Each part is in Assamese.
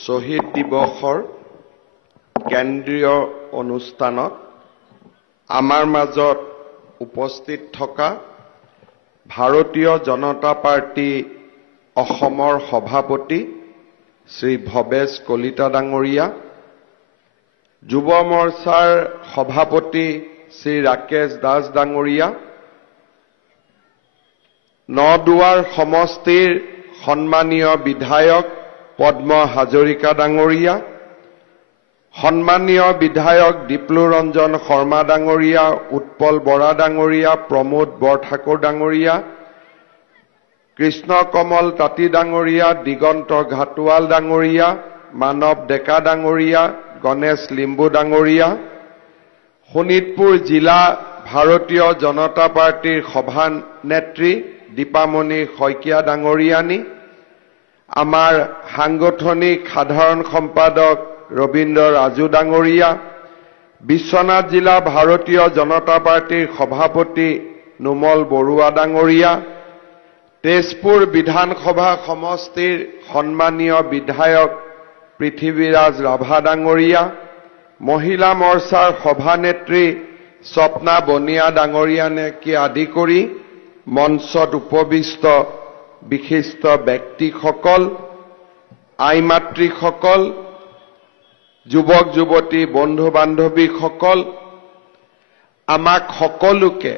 শহীদ দিৱসৰ কেন্দ্ৰীয় অনুষ্ঠানত আমাৰ মাজত উপস্থিত থকা ভাৰতীয় জনতা পাৰ্টি অসমৰ সভাপতি শ্ৰী ভৱেশ কলিতা ডাঙৰীয়া, যুৱ মৰ্চাৰ সভাপতি শ্ৰী ৰাকেশ দাস ডাঙৰীয়া, নদুৱাৰ সমষ্টিৰ সন্মানীয় বিধায়ক পদ্ম হাজৰিকা ডাঙৰীয়া, সন্মানীয় বিধায়ক দীপ্লু ৰঞ্জন শৰ্মা ডাঙৰীয়া, উৎপল বৰা ডাঙৰীয়া, প্ৰমোদ বৰঠাকুৰ ডাঙৰীয়া, কৃষ্ণ কমল তাঁতী ডাঙৰীয়া, দিগন্ত ঘাটোৱাল ডাঙৰীয়া, মানৱ ডেকা ডাঙৰীয়া, গণেশ লিম্বু ডাঙৰীয়া, শোণিতপুৰ জিলা ভাৰতীয় জনতা পাৰ্টিৰ সভানেত্ৰী দীপামণি শইকীয়া ডাঙৰীয়ানী, আমাৰ সাংগঠনিক সাধাৰণ সম্পাদক ৰবীন্দ্ৰ ৰাজু ডাঙৰীয়া, বিশ্বনাথ জিলা ভাৰতীয় জনতা পাৰ্টিৰ সভাপতি নোমল বৰুৱা ডাঙৰীয়া, তেজপুৰ বিধানসভা সমষ্টিৰ সন্মানীয় বিধায়ক পৃথিৱীৰাজ ৰাভা ডাঙৰীয়া, মহিলা মৰ্চাৰ সভানেত্ৰী স্বপ্না বনিয়া ডাঙৰীয়াকে আদি কৰি মঞ্চত উপবিষ্ট বিশিষ্ট ব্যক্তিসকল, আইমাতৃসকল, যুৱক যুৱতী বন্ধু বান্ধৱীসকল, আমাক সকলোকে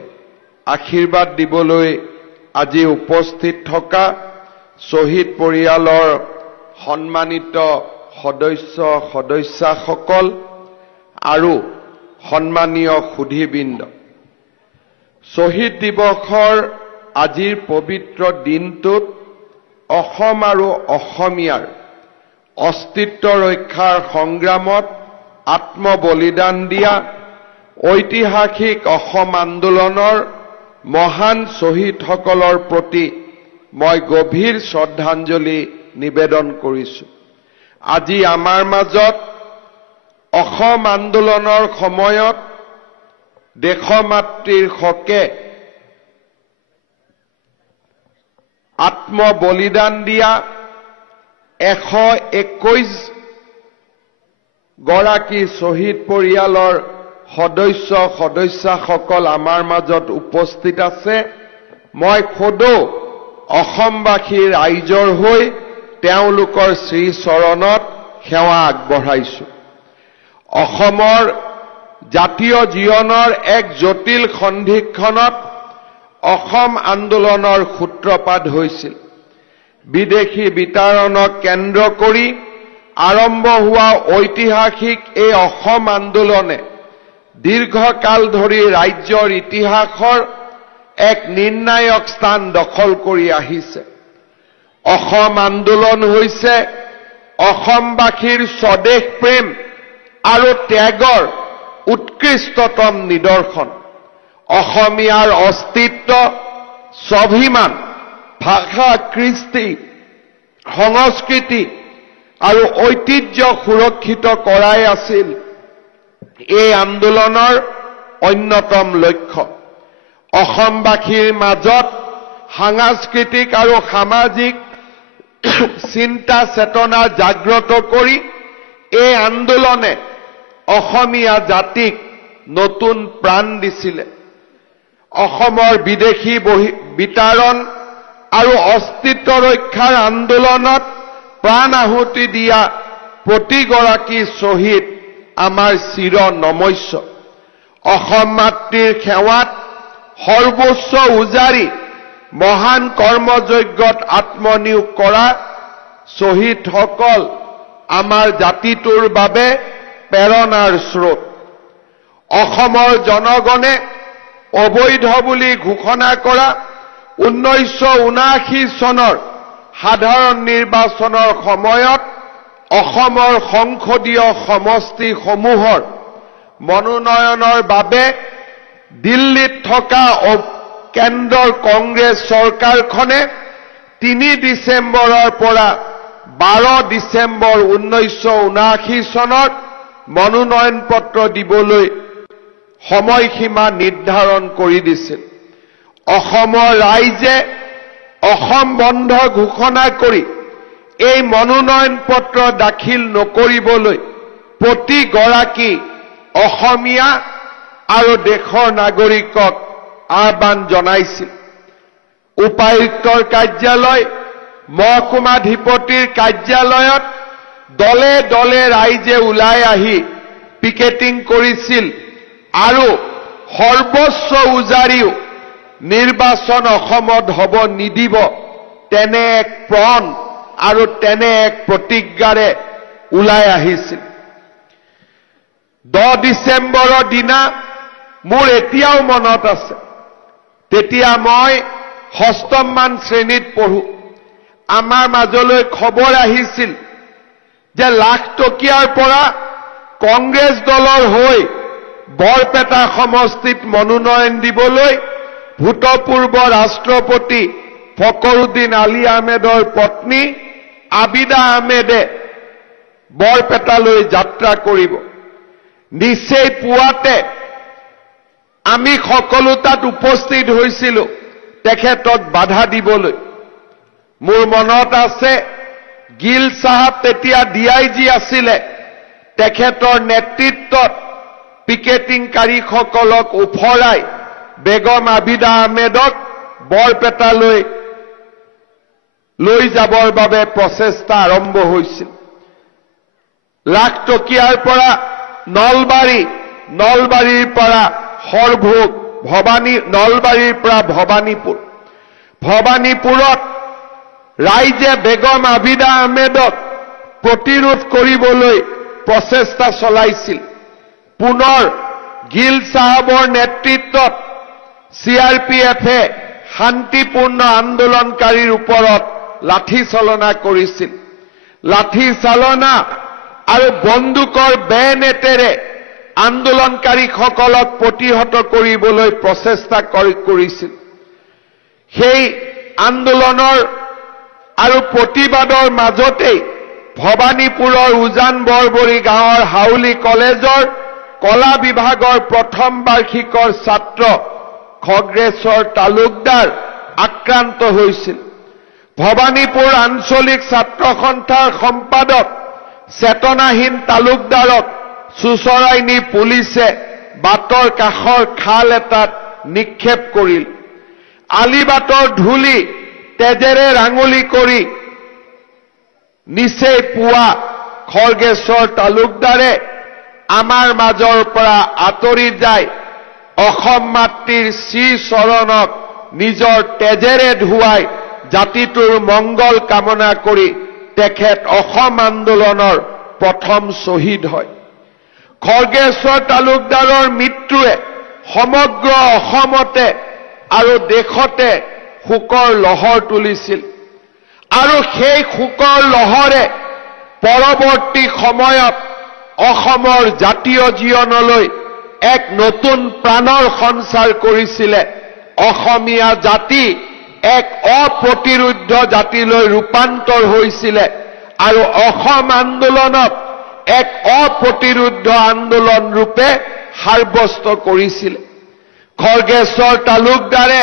আশীৰ্বাদ দিবলৈ আজি উপস্থিত থকা শ্বহীদ পৰিয়ালৰ সন্মানিত সদস্যসকল আৰু সন্মানীয় সুধীবৃন্দ, শ্বহীদ দিৱসৰ আজিৰ পবিত্ৰ দিনটোত অসম আৰু অসমীয়াৰ অস্তিত্ব ৰক্ষাৰ সংগ্ৰামত আত্মবলিদান দিয়া ঐতিহাসিক অসম আন্দোলনৰ মহান শ্বহীদসকলৰ প্ৰতি মই গভীৰ শ্ৰদ্ধাঞ্জলি নিবেদন কৰিছোঁ। আজি আমাৰ মাজত অসম আন্দোলনৰ সময়ত দেশমাতৃৰ হকে আত্মবলিদান দিয়া 121 গৰাকী শ্বহীদ পৰিয়ালৰ সদস্যসকল আমাৰ মাজত উপস্থিত আছে। মই খোদো অসমবাসীৰ ৰাইজৰ হৈ তেওঁলোকৰ শ্ৰীচৰণত সেৱা আগবঢ়াইছোঁ। অসমৰ জাতীয় জীৱনৰ এক জটিল সন্ধিক্ষণত অসম আন্দোলনৰ সূত্ৰপাত হৈছিল। বিদেশী বিতাৰণক কেন্দ্ৰ কৰি আৰম্ভ হোৱা ঐতিহাসিক এই অসম আন্দোলনে দীৰ্ঘকাল ধৰি ৰাজ্যৰ ইতিহাসৰ এক নিৰ্ণায়ক স্থান দখল কৰি আহিছে। অসম আন্দোলন হৈছে অসমবাসীৰ স্বদেশ প্ৰেম আৰু ত্যাগৰ উৎকৃষ্টতম নিদৰ্শন। অসমীয়াৰ অস্তিত্ব, স্বাভিমান, ভাষা, কৃষ্টি, সংস্কৃতি আৰু ঐতিহ্য সুৰক্ষিত কৰাই আছিল এই আন্দোলনৰ অন্যতম লক্ষ্য। অসমবাসীৰ মাজত সাংস্কৃতিক আৰু সামাজিক চিন্তা চেতনা জাগ্ৰত কৰি এই আন্দোলনে অসমীয়া জাতিক নতুন প্ৰাণ দিছিলে। অসমৰ বিদেশী বিতাৰণ আৰু অস্তিত্ব ৰক্ষাৰ আন্দোলনত প্ৰাণ আহুতি দিয়া প্ৰতিগৰাকী শ্বহীদ আমাৰ চিৰ নমস্য। অসম মাতৃৰ সেৱাত সৰ্বোচ্চ উজাৰি মহান কৰ্মযজ্ঞত আত্মনিয়োগ কৰা শ্বহীদসকল আমাৰ জাতিটোৰ বাবে প্ৰেৰণাৰ স্ৰোত। অসমৰ জনগণে অবৈধ বুলি ঘোষণা কৰা 1979 চনৰ সাধাৰণ নিৰ্বাচনৰ সময়ত অসমৰ সংসদীয় সমষ্টিসমূহৰ মনোনয়নৰ বাবে দিল্লীত থকা কেন্দ্ৰৰ কংগ্ৰেছ চৰকাৰখনে 3 ডিচেম্বৰৰ পৰা 12 ডিচেম্বৰ 1979 চনত মনোনয়ন পত্ৰ দিবলৈ সময়সীমা নিৰ্ধাৰণ কৰি দিছিল। অসমৰ ৰাইজে অসম বন্ধ ঘোষণা কৰি এই মনোনয়ন পত্ৰ দাখিল নকৰিবলৈ প্ৰতিগৰাকী অসমীয়া আৰু দেশৰ নাগৰিকক আহ্বান জনাইছিল। উপায়ুক্তৰ কাৰ্যালয়, মহকুমাধিপতিৰ কাৰ্যালয়ত দলে দলে ৰাইজে ওলাই আহি পিকেটিং কৰিছিল আৰু সৰ্বস্ব উজাৰিও নিৰ্বাচন অসমত হ'ব নিদিব তেনে এক প্ৰণ আৰু তেনে এক প্ৰতিজ্ঞাৰে ওলাই আহিছিল। 10 ডিচেম্বৰৰ দিনা মোৰ এতিয়াও মনত আছে। তেতিয়া মই 6ম মান শ্ৰেণীত পঢ়ো। আমাৰ মাজলৈ খবৰ আহিছিল যে লাখ টকীয়াৰ পৰা কংগ্ৰেছ দলৰ হৈ বৰপেটা সমষ্টিত মনোনয়ন দিবলৈ ভূতপূৰ্ব ৰাষ্ট্ৰপতি ফখৰুদ্দিন আলী আহমেদৰ পত্নী আবিদা আহমেদে বৰপেটালৈ যাত্ৰা কৰিব। নিচেই পুৱাতে আমি সকলো তাত উপস্থিত হৈছিলোঁ তেখেতক বাধা দিবলৈ। মোৰ মনত আছে গিল সাহাব তেতিয়া DIG আছিলে। তেখেতৰ নেতৃত্বত পিকেটিংকাৰীসকলক উফৰাই বেগম আবিদা আহমেদক বৰপেটালৈ লৈ যাবৰ বাবে প্ৰচেষ্টা আৰম্ভ হৈছিল। লাখ টকীয়াৰ পৰা নলবাৰীৰ পৰা সৰভোগ, নলবাৰীৰ পৰা ভৱানীপুৰত ৰাইজে বেগম আবিদা আহমেদক প্ৰতিৰোধ কৰিবলৈ প্ৰচেষ্টা চলাইছিল। পুনৰ গিল সাহাবৰ নেতৃত্বত CRPFে শান্তিপূৰ্ণ আন্দোলনকাৰীৰ ওপৰত লাঠিচালনা কৰিছিল। লাঠিচালনা আৰু বন্দুকৰ বেনেটেৰে আন্দোলনকাৰীসকলক প্ৰতিহত কৰিবলৈ প্ৰচেষ্টা কৰিছিল। সেই আন্দোলনৰ আৰু প্ৰতিবাদৰ মাজতেই ভৱানীপুৰৰ উজান বৰবৰী গাঁৱৰ হাউলি কলেজৰ কলা বিভাগৰ প্ৰথম বাৰ্ষিকৰ ছাত্ৰ খগেশ্বৰ তালুকদাৰ আক্ৰান্ত হৈছিল। ভৱানীপুৰ আঞ্চলিক ছাত্ৰ সন্থাৰ সম্পাদক চেতনাহীন তালুকদাৰক চুচৰাই নি পুলিচে বাটৰ কাষৰ খাল এটাত নিক্ষেপ কৰিল। আলিবাটৰ ধূলি তেজেৰে ৰাঙলী কৰি নিচেই পুৱা খগেশ্বৰ তালুকদাৰে আমাৰ মাজৰ পৰা আঁতৰি যায় অসম মাতৃৰ শ্ৰীচৰণক নিজৰ তেজেৰে ধুৱাই জাতিটোৰ মংগল কামনা কৰি তেখেত অসম আন্দোলনৰ প্ৰথম শ্বহীদ হয়। খগেশ্বৰ তালুকদাৰৰ মৃত্যুৱে সমগ্ৰ অসমতে আৰু দেশতে শোকৰ লহৰ তুলিছিল আৰু সেই শোকৰ লহৰে পৰৱৰ্তী সময়ত অসমৰ জাতীয় জীৱনলৈ এক নতুন প্ৰাণৰ সঞ্চাৰ কৰিছিলে। অসমীয়া জাতি এক অপ্ৰতিৰোধ্য জাতিলৈ ৰূপান্তৰ হৈছিলে আৰু অসম আন্দোলনক এক অপ্ৰতিৰোধ্য আন্দোলন ৰূপে সাব্যস্ত কৰিছিলে। খগেশ্বৰ তালুকদাৰে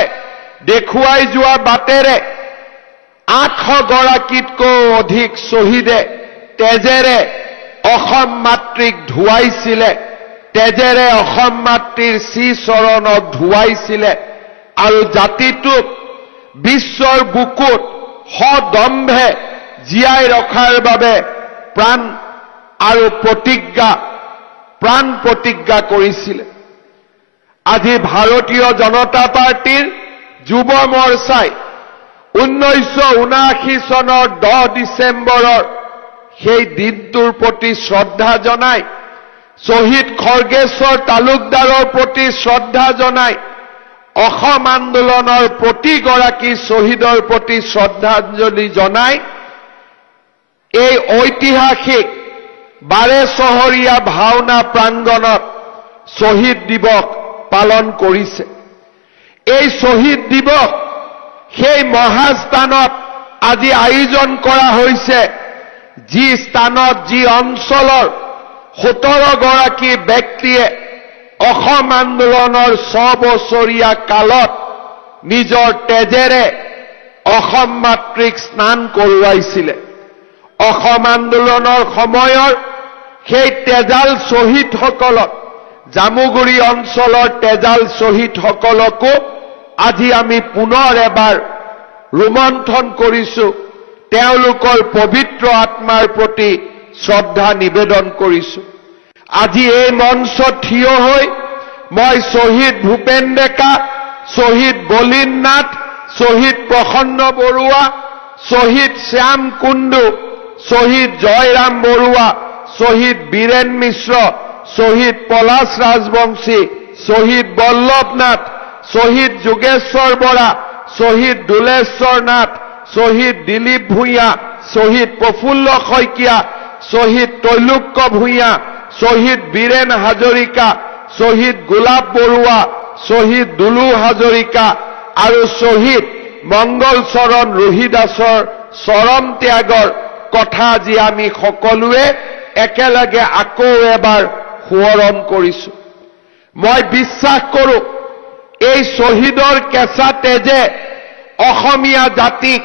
দেখুৱাই যোৱা বাটেৰে 800 গৰাকীতকৈ অধিক শ্বহীদে তেজেৰে অসম মাতৃক ধুৱাইছিলে, তেজেৰে অসম মাতৃৰ শ্ৰীচৰণক ধুৱাইছিলে আৰু জাতিটোক বিশ্বৰ বুকুত সদম্ভে জীয়াই ৰখাৰ বাবে প্ৰাণ প্ৰতিজ্ঞা কৰিছিলে। আজি ভাৰতীয় জনতা পাৰ্টিৰ যুৱ মৰ্চাই 1979 চনৰ 10 ডিচেম্বৰৰ সেই দিনটোৰ প্ৰতি শ্ৰদ্ধা জনাই, শ্বহীদ খগেশ্বৰ তালুকদাৰৰ প্ৰতি শ্ৰদ্ধা জনাই, অসম আন্দোলনৰ প্ৰতিগৰাকী শ্বহীদৰ প্ৰতি শ্ৰদ্ধাঞ্জলি জনাই এই ঐতিহাসিক 12 চহৰীয়া ভাওনা প্ৰাংগণত শ্বহীদ দিৱস পালন কৰিছে। এই শ্বহীদ দিৱস সেই মহাস্থানত আজি আয়োজন কৰা হৈছে, যি স্থানত যি অঞ্চলৰ 17 গৰাকী ব্যক্তিয়ে অসম আন্দোলনৰ 6 বছৰীয়া কালত নিজৰ তেজেৰে অসম মাতৃক স্নান কৰোৱাইছিলে। অসম আন্দোলনৰ সময়ৰ সেই তেজাল শ্বহীদসকলক জামুগুৰি অঞ্চলৰ তেজাল শ্বহীদসকলকো আজি আমি পুনৰ এবাৰ ৰোমন্থন কৰিছো তেওঁলোকৰ পবিত্ৰ আত্মাৰ প্ৰতি শ্ৰদ্ধা নিবেদন কৰিছো আজি এই মঞ্চত থিয় হৈ মই শ্বহীদ ভূপেন ডেকা শ্বহীদ বলীন নাথ শ্বহীদ প্ৰসন্ন বৰুৱা শ্বহীদ শ্যাম কুণ্ডু শ্বহীদ জয়ৰাম বৰুৱা শ্বহীদ বীৰেন মিশ্ৰ শ্বহীদ পলাশ ৰাজবংশী শ্বহীদ বল্লভ নাথ শ্বহীদ যোগেশ্বৰ বৰা শ্বহীদ দুলেশ্বৰ নাথ শ্বহীদ দিলীপ ভূঞা শ্বহীদ প্ৰফুল্ল শইকীয়া শ্বহীদ তৈলুক্য ভূঞা শ্বহীদ বীৰেন হাজৰিকা শ্বহীদ গোলাপ বৰুৱা শ্বহীদ দুলু হাজৰিকা আৰু শ্বহীদ মংগল চৰণ ৰোহিদাসৰ চৰম ত্যাগৰ কথা আজি আমি সকলোৱে একেলগে আকৌ এবাৰ সোঁৱৰণ কৰিছো মই বিশ্বাস কৰো এই শ্বহীদৰ কেঁচা তেজে অসমীয়া জাতিক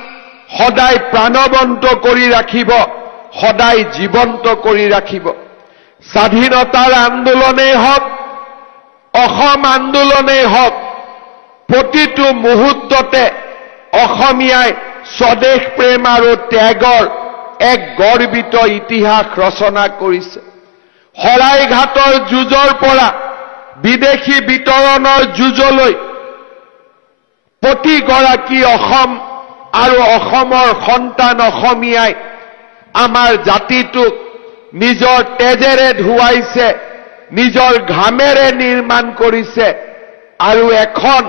সদায় প্ৰাণবন্ত কৰি ৰাখিব সদায় জীৱন্ত কৰি ৰাখিব স্বাধীনতাৰ আন্দোলনেই হওক অসম আন্দোলনেই হওক প্ৰতিটো মুহূৰ্ততে অসমীয়াই স্বদেশ প্ৰেম আৰু ত্যাগৰ এক গৰ্বিত ইতিহাস ৰচনা কৰিছে শৰাইঘাটৰ যুঁজৰ পৰা বিদেশী বিতৰণৰ যুঁজলৈ প্ৰতিগৰাকী অসম আৰু অসমৰ সন্তান অসমীয়াই আমাৰ জাতিটোক নিজৰ তেজেৰে ধুৱাইছে নিজৰ ঘামেৰে নিৰ্মাণ কৰিছে আৰু এখন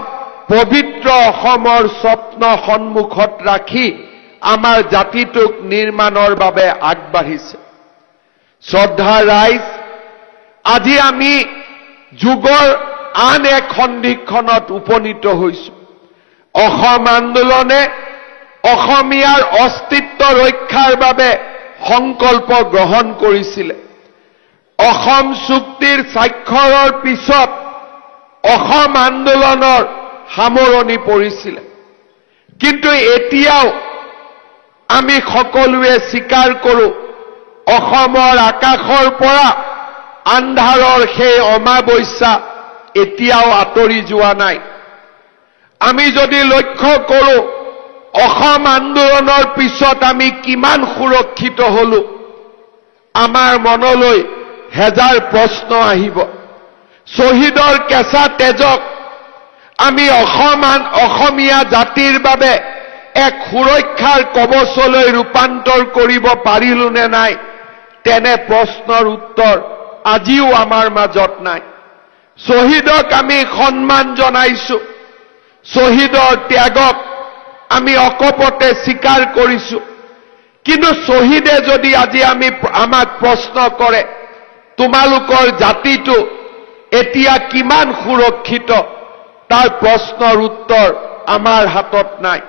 পবিত্ৰ অসমৰ স্বপ্ন সন্মুখত ৰাখি আমাৰ জাতিটোক নিৰ্মাণৰ বাবে আগবাঢ়িছে শ্ৰদ্ধা ৰাইজ আজি আমি যুগৰ আন এক সন্ধিক্ষণত উপনীত হৈছো অসম আন্দোলনে অসমীয়াৰ অস্তিত্ব ৰক্ষাৰ বাবে সংকল্প গ্ৰহণ কৰিছিল অসম চুক্তিৰ স্বাক্ষৰৰ পিছত অসম আন্দোলনৰ সামৰণি পৰিছিল কিন্তু এতিয়াও আমি সকলোৱে স্বীকাৰ কৰো অসমৰ আকাশৰ পৰা আন্ধাৰৰ সেই অমাৱস্যা এতিয়াও আঁতৰি যোৱা নাই আমি যদি লক্ষ্য কৰো অসম আন্দোলনৰ পিছত আমি কিমান সুৰক্ষিত হলো আমাৰ মনলৈ হেজাৰ প্ৰশ্ন আহিব শ্বহীদৰ কেঁচা তেজক আমি অসমীয়া জাতিৰ বাবে এক সুৰক্ষাৰ কবচলৈ ৰূপান্তৰ কৰিব পাৰিলো নে নাই তেনে প্ৰশ্নৰ উত্তৰ আজিও আমাৰ মাজত নাই শ্বহীদক আমি সন্মান জনাইছো শ্বহীদৰ ত্যাগক আমি অকপটে স্বীকাৰ কৰিছো কিন্তু শ্বহীদে যদি আজি আমাক প্ৰশ্ন কৰে তোমালোকৰ জাতিটো এতিয়া কিমান সুৰক্ষিত তাৰ প্ৰশ্নৰ উত্তৰ আমাৰ হাতত নাই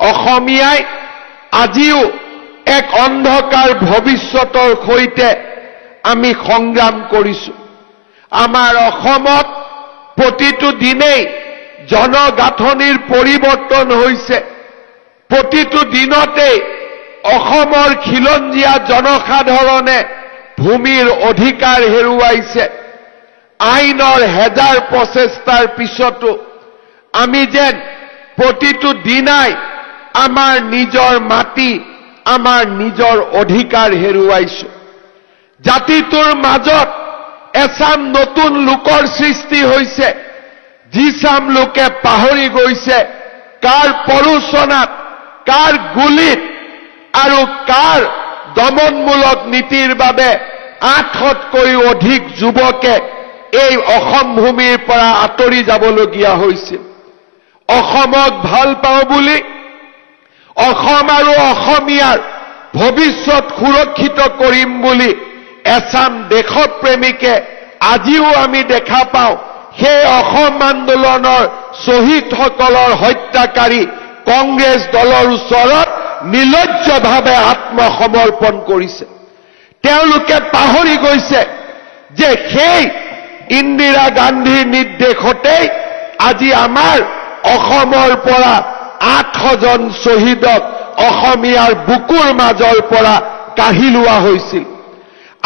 অসমীয়াই আজিও এক অন্ধকাৰ ভৱিষ্যতৰ সৈতে আমি সংগ্ৰাম কৰিছো আমাৰ অসমত প্ৰতিটো দিনেই জনগাঁথনিৰ পৰিৱৰ্তন হৈছে প্ৰতিটো দিনতে অসমৰ খিলঞ্জীয়া জনসাধাৰণে ভূমিৰ অধিকাৰ হেৰুৱাইছে আইনৰ হেজাৰ প্ৰচেষ্টাৰ পিছতো আমি যেন প্ৰতিটো দিনাই আমাৰ নিজৰ মাটি আমাৰ নিজৰ অধিকাৰ হেৰুৱাইছো জাতিটোৰ মাজত এচাম নতুন লোকৰ সৃষ্টি হৈছে যিচাম লোকে পাহৰি গৈছে কাৰ পৰোচনাত কাৰ গুলিত আৰু কাৰ দমনমূলক নীতিৰ বাবে 8তকৈও অধিক যুৱকে এই অসম ভূমিৰ পৰা আঁতৰি যাবলগীয়া হৈছিল অসমক ভাল পাওঁ বুলি অসম আৰু অসমীয়াৰ ভৱিষ্যত সুৰক্ষিত কৰিম বুলি এচাম দেশপ্ৰেমিকে আজিও আমি দেখা পাওঁ সেই অসম আন্দোলনৰ শ্বহীদসকলৰ হত্যাকাৰী কংগ্ৰেছ দলৰ ওচৰত নিলজ্জভাৱে আত্মসমৰ্পণ কৰিছে তেওঁলোকে পাহৰি গৈছে যে সেই ইন্দিৰা গান্ধীৰ নিৰ্দেশতেই আজি আমাৰ অসমৰ পৰা 8জন শ্বহীদক অসমীয়াৰ বুকুৰ মাজৰ পৰা কাঢ়ি লোৱা হৈছিল।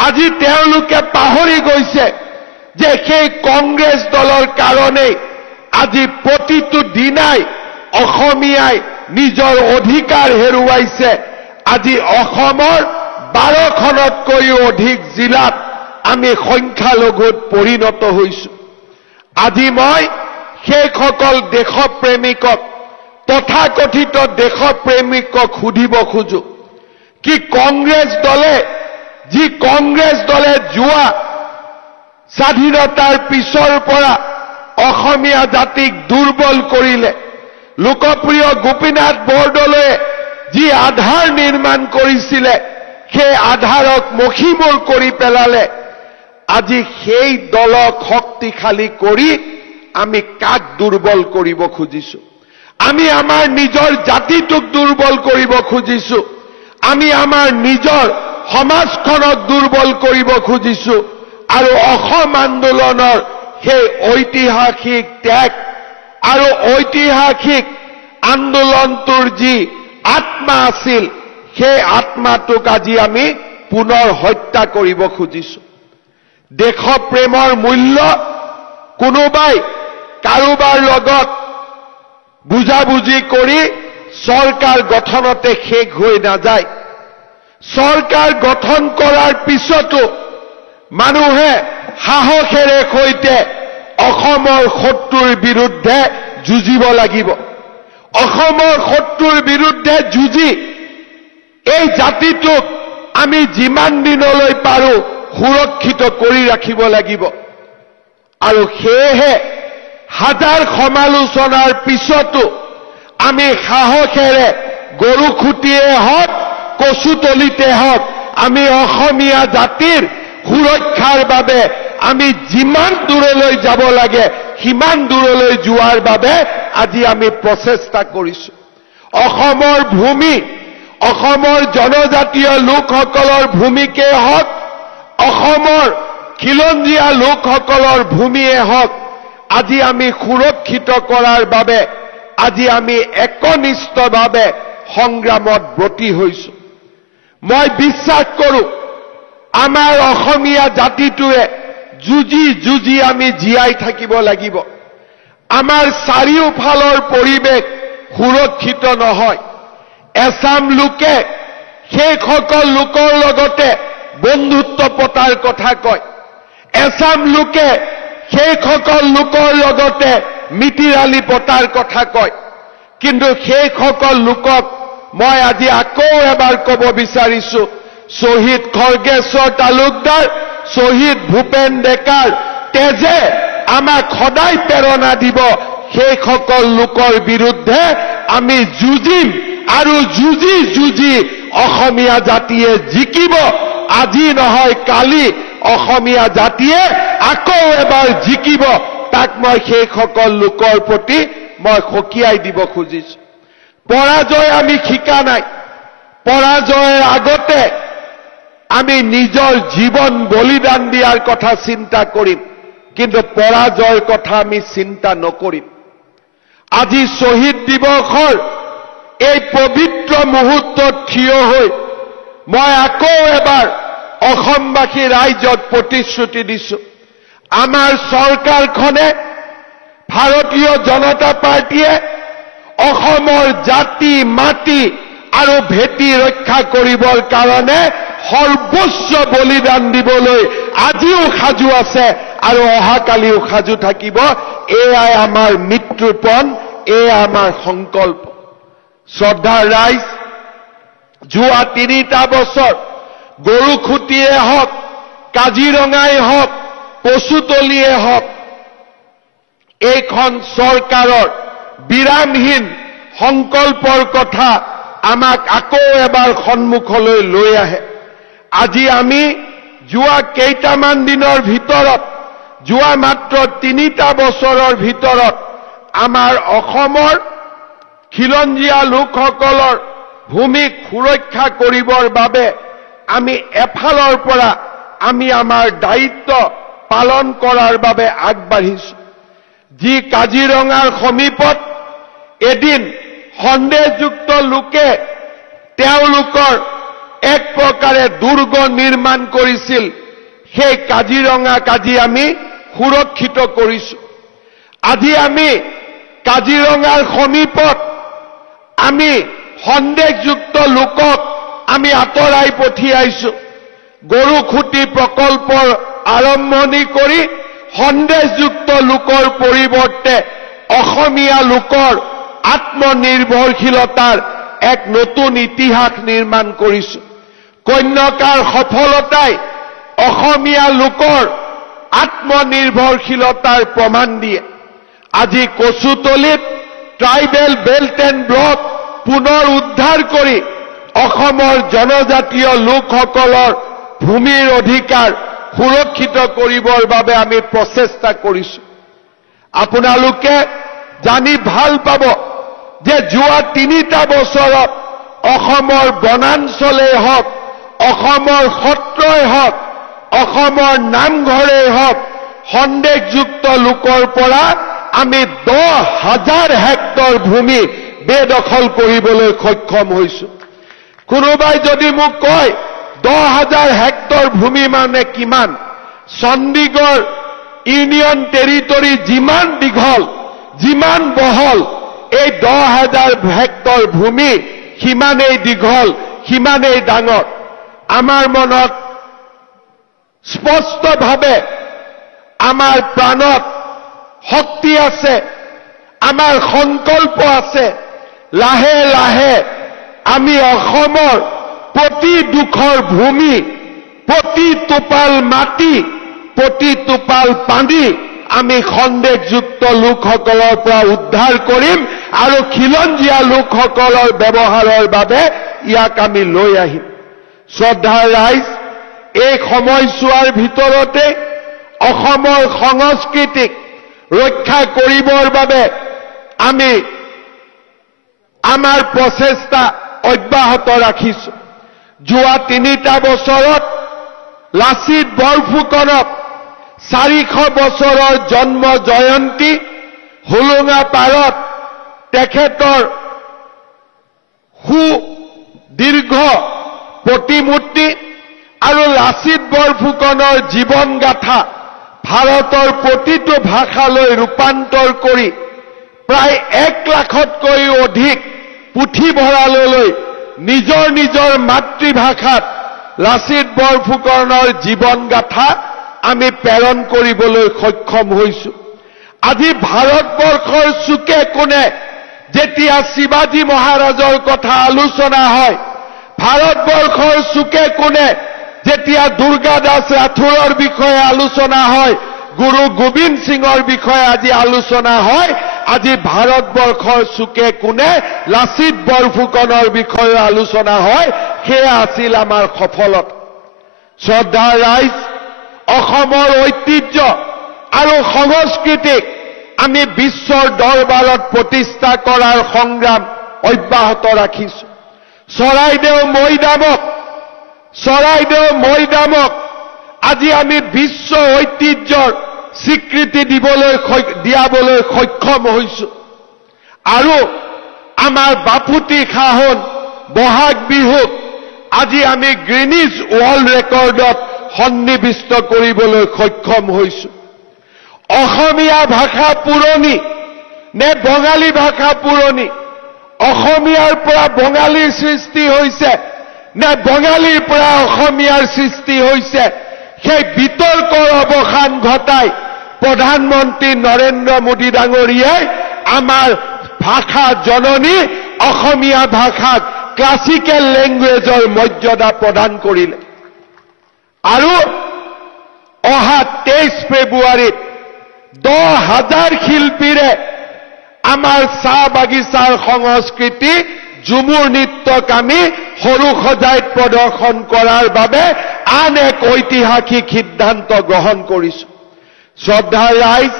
আজি তেওঁলোকে পাহৰি গৈছে যে সেই কংগ্ৰেছ দলৰ কাৰণেই আজি প্ৰতিটো দিনাই অসমীয়াই নিজৰ অধিকাৰ হেৰুৱাইছে। আজি অসমৰ 12খনতকৈও অধিক জিলাত আমি সংখ্যালঘুত পৰিণত হৈছো। আজি মই সেইসকল দেশপ্ৰেমিকক তথাকথিত দেশপ্ৰেমিকক সুধিব খোজো কি কংগ্ৰেছ দলে যোৱা স্বাধীনতাৰ পিছৰ পৰা অসমীয়া জাতিক দুৰ্বল কৰিলে, লোকপ্ৰিয় গোপীনাথ বৰদলৈয়ে যি আধাৰ নিৰ্মাণ কৰিছিলে সেই আধাৰক মষিমূৰ কৰি পেলালে। আজি সেই দলক শক্তিশালী কৰি আমি কাক দুৰ্বল কৰিব খুজিছো? আমি আমাৰ নিজৰ জাতিটোক দুৰ্বল কৰিব খুজিছো। আমি আমাৰ নিজৰ সমাজখনক দুৰ্বল কৰিব খুজিছো। আৰু অসম আন্দোলনৰ সেই ঐতিহাসিক ত্যাগ আৰু ঐতিহাসিক আন্দোলনটোৰ যি আত্মা আছিল সেই আত্মাটোক আজি আমি পুনৰ হত্যা কৰিব খুজিছো। দেশপ্ৰেমৰ মূল্য কোনোবাই কাৰোবাৰ লগত বুজাবুজি কৰি চৰকাৰ গঠনতে শেষ হৈ নাযায়। চৰকাৰ গঠন কৰাৰ পিছতো মানুহে সাহসেৰে সৈতে অসমৰ শত্ৰুৰ বিৰুদ্ধে যুঁজিব লাগিব। অসমৰ শত্ৰুৰ বিৰুদ্ধে যুঁজি এই জাতিটোক আমি যিমান দিনলৈ পাৰো সুৰক্ষিত কৰি ৰাখিব লাগিব। আৰু সেয়েহে হাজাৰ সমালোচনাৰ পিছতো আমি সাহসেৰে গৰু খুঁটিয়ে হওক কচুতলিতে হওক আমি অসমীয়া জাতিৰ সুৰক্ষাৰ বাবে আমি যিমান দূৰলৈ যাব লাগে সিমান দূৰলৈ যোৱাৰ বাবে আজি আমি প্ৰচেষ্টা কৰিছো। অসমৰ ভূমি, অসমৰ জনজাতীয় লোকসকলৰ ভূমিকে হওক, অসমৰ খিলঞ্জীয়া লোকসকলৰ ভূমিয়ে হওক, আজি আমি সুৰক্ষিত কৰাৰ বাবে আজি আমি একনিষ্ঠভাৱে সংগ্ৰামত ব্ৰতী হৈছো। মই বিশ্বাস কৰো আমাৰ অসমীয়া জাতিটোৱে যুঁজি যুঁজি আমি জীয়াই থাকিব লাগিব। আমাৰ চাৰিওফালৰ পৰিৱেশ সুৰক্ষিত নহয়। এছাম লোকে সেইসকল লোকৰ লগতে বন্ধুত্ব পতাৰ কথা কয়। এছাম লোকে সেইসকল লোকৰ লগতে মিতিৰালি পতাৰ কথা কয়। কিন্তু সেইসকল লোকক মই আজি আকৌ এবাৰ ক'ব বিচাৰিছো, শ্বহীদ খৰ্গেশ্বৰ তালুকদাৰ, শ্বহীদ ভূপেন ডেকাৰ তেজে আমাক সদায় প্ৰেৰণা দিব। সেইসকল লোকৰ বিৰুদ্ধে আমি যুঁজিম আৰু যুঁজি যুঁজি অসমীয়া জাতিয়ে জিকিব। আজি নহয় কালি অসমীয়া জাতিয়ে আকৌ এবাৰ জিকিব। তাক মই সেইসকল লোকৰ প্ৰতি মই সকীয়াই দিব খুজিছো। পৰাজয় আমি শিকা নাই। পৰাজয়ৰ আগতে আমি নিজৰ জীৱন বলিদান দিয়াৰ কথা চিন্তা কৰিম, কিন্তু পৰাজয়ৰ কথা আমি চিন্তা নকৰিম। আজি শ্বহীদ দিৱসৰ এই পবিত্ৰ মুহূৰ্তত থিয় হৈ মই আকৌ এবাৰ অসমবাসী ৰাইজক প্ৰতিশ্ৰুতি দিছো, আমাৰ চৰকাৰখনে, ভাৰতীয় জনতা পাৰ্টীয়ে অসমৰ জাতি মাটি আৰু ভেটি ৰক্ষা কৰিবৰ কাৰণে সৰ্বোচ্চ বলিদান দিবলৈ আজিও সাজু আছে আৰু অহাকালিও সাজু থাকিব। এয়াই আমাৰ মৃত্যুপণ, এয়া আমাৰ সংকল্প। শ্ৰদ্ধাৰ ৰাইজ, যোৱা 3টা বছৰ গৰুখুটিয়ে হওক, কাজিৰঙাই হওক, কচুতলিয়ে হওক, এইখন চৰকাৰৰ বিৰামহীন সংকল্পৰ কথা আমাক আকৌ এবাৰ সন্মুখলৈ লৈ আহে। আজি আমি যোৱা কেইটামান দিনৰ ভিতৰত, যোৱা মাত্ৰ 3টা বছৰৰ ভিতৰত আমাৰ অসমৰ খিলঞ্জীয়া লোকসকলৰ ভূমিক সুৰক্ষা কৰিবৰ বাবে আমি এফালৰ পৰা আমি আমাৰ দায়িত্ব পালন কৰাৰ বাবে আগবাঢ়িছো। যি কাজিৰঙাৰ সমীপত এদিন সন্দেহযুক্ত লোকে তেওঁলোকৰ এক প্ৰকাৰে দুৰ্গ নিৰ্মাণ কৰিছিল সেই কাজিৰঙাক আজি আমি সুৰক্ষিত কৰিছো আজি আমি কাজিৰঙাৰ সমীপত আমি সন্দেহযুক্ত লোকক আমি আঁতৰাই পঠিয়াইছো গৰুখুটি প্ৰকল্পৰ আৰম্ভণি কৰি সন্দেহযুক্ত লোকৰ পৰিৱৰ্তে অসমীয়া লোকৰ আত্মনিৰ্ভৰশীলতাৰ এক নতুন ইতিহাস নিৰ্মাণ কৰিছো কন্যাকাৰ সফলতাই অসমীয়া লোকৰ আত্মনিৰ্ভৰশীলতাৰ প্ৰমাণ দিয়ে আজি কচুতলিত ট্ৰাইবেল বেল্ট এণ্ড ব্লক পুনৰ উদ্ধাৰ কৰি অসমৰ জনজাতীয় লোকসকলৰ ভূমিৰ অধিকাৰ সুৰক্ষিত কৰিবৰ বাবে আমি প্ৰচেষ্টা কৰিছো আপোনালোকে জানি ভাল পাব যে যোৱা 3টা বছৰত অসমৰ বনাঞ্চলেই হওক অসমৰ সত্ৰই হওক অসমৰ নামঘৰেই হওক সন্দেহযুক্ত লোকৰ পৰা আমি 10,000 হেক্টৰ ভূমি বেদখল কৰিবলৈ সক্ষম হৈছো কোনোবাই যদি মোক কয় 10,000 হেক্টৰ ভূমি মানে কিমান চণ্ডীগড় ইউনিয়ন টেৰিটৰি যিমান দীঘল যিমান বহল এই 10,000 হেক্টৰ ভূমি সিমানেই দীঘল সিমানেই ডাঙৰ আমাৰ মনত স্পষ্টভাৱে আমাৰ প্ৰাণত শক্তি আছে আমাৰ সংকল্প আছে লাহে লাহে আমি অসমৰ প্ৰতি দুখৰ ভূমি প্ৰতি টোপাল মাটি প্ৰতি টোপাল পানী আমি সন্দেহযুক্ত লোকসকলৰ পৰা উদ্ধাৰ কৰিম আৰু খিলঞ্জীয়া লোকসকলৰ ব্যৱহাৰৰ বাবে ইয়াক আমি লৈ আহিম শ্ৰদ্ধাৰ ৰাইজ এই সময়ছোৱাৰ ভিতৰতে অসমৰ সংস্কৃতিক ৰক্ষা কৰিবৰ বাবে আমি আমাৰ প্ৰচেষ্টা অব্যাহত ৰাখিছো যোৱা 3টা বছৰত লাচিত বৰফুকনক 400 বছৰৰ জন্ম জয়ন্তী হুলুঙা পাৰত তেখেতৰ সুদীৰ্ঘ প্ৰতিমূৰ্তি আৰু লাচিত বৰফুকনৰ জীৱন গাথা ভাৰতৰ প্ৰতিটো ভাষালৈ ৰূপান্তৰ কৰি প্ৰায় 1 লাখতকৈও অধিক পুথিভঁৰাললৈ নিজৰ নিজৰ মাতৃভাষাত লাচিত বৰফুকনৰ জীৱন গাথা আমি প্ৰেৰণ কৰিবলৈ সক্ষম হৈছো আজি ভাৰতবৰ্ষৰ চুকে কোণে যেতিয়া শিৱাজী মহাৰাজৰ কথা আলোচনা হয় ভাৰতবৰ্ষৰ চুকে কোণে যেতিয়া দুৰ্গা দাস ৰাথোৰৰ বিষয়ে আলোচনা হয় গুৰু গোবিন্দ সিঙৰ বিষয়ে আজি আলোচনা হয় আজি ভাৰতবৰ্ষৰ চুকে কোণে লাচিত বৰফুকনৰ বিষয়ে আলোচনা হয় সেয়া আছিল আমাৰ সফলতা শ্ৰদ্ধাৰ ৰাইজ অসমৰ ঐতিহ্য আৰু সংস্কৃতিক আমি বিশ্বৰ দৰবাৰত প্ৰতিষ্ঠা কৰাৰ সংগ্ৰাম অব্যাহত ৰাখিছো চৰাইদেউ মৈদামক আজি আমি বিশ্ব ঐতিহ্যৰ স্বীকৃতি দিয়াবলৈ সক্ষম হৈছো আৰু আমাৰ বাপুতি খাহন বহাগ বিহুক আজি আমি গ্ৰীনিজ ৱৰ্ল্ড ৰেকৰ্ডত সন্নিবিষ্ট কৰিবলৈ সক্ষম হৈছো অসমীয়া ভাষা পুৰণি নে বঙালী ভাষা পুৰণি অসমীয়াৰ পৰা বঙালীৰ সৃষ্টি হৈছে নে বঙালীৰ পৰা অসমীয়াৰ সৃষ্টি হৈছে সেই বিতৰ্কৰ অৱসান ঘটাই প্ৰধানমন্ত্ৰী নৰেন্দ্ৰ মোদী ডাঙৰীয়াই আমাৰ ভাষা জননী অসমীয়া ভাষাক ক্লাছিকেল লেংগুৱেজৰ মৰ্যাদা প্ৰদান কৰিলে আৰু অহা 23 ফেব্ৰুৱাৰীত 10,000 শিল্পীৰে আমাৰ চাহ বাগিচাৰ সংস্কৃতি ঝুমুৰ নৃত্যক আমি সৰু সজাইত প্ৰদৰ্শন কৰাৰ বাবে আন এক ঐতিহাসিক সিদ্ধান্ত গ্ৰহণ কৰিছো শ্ৰদ্ধাৰ ৰাইজ